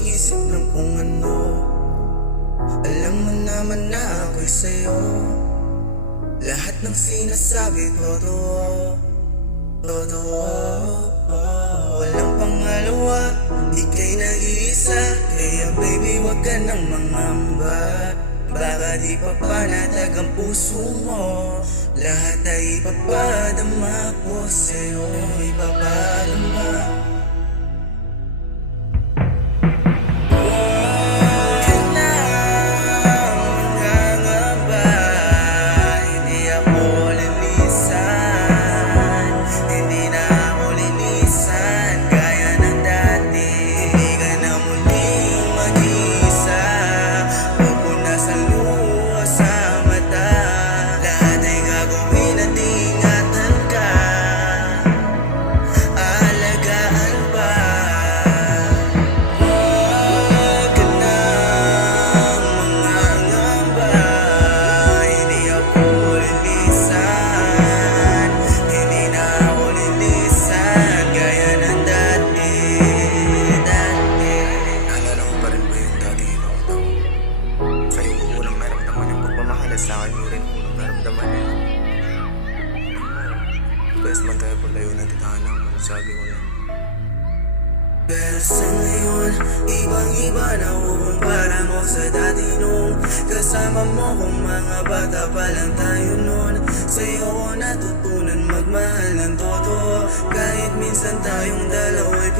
mag-isip ng kung ano. Alam mo naman na ako'y sa'yo. Lahat ng sinasabi ko totoo. Walang pangalawa, ika'y nag-iisa. Kaya baby, wag ka nang mangamba. Baka di pa panatag ang puso mo. Lahat ay ipapadama ko sa'yo. Ipapadama. Sa akin mo rin unang naramdaman niya. Best man tayo pang layo na tinahanang. Sabi ko lang. Pero sa ngayon, ibang-iba na ukumpara mo sa dati nung kasama mo kung mga bata pa lang tayo nun. Sa'yo ko natutunan magmahal ng totoo. Kahit minsan tayong dalawa'y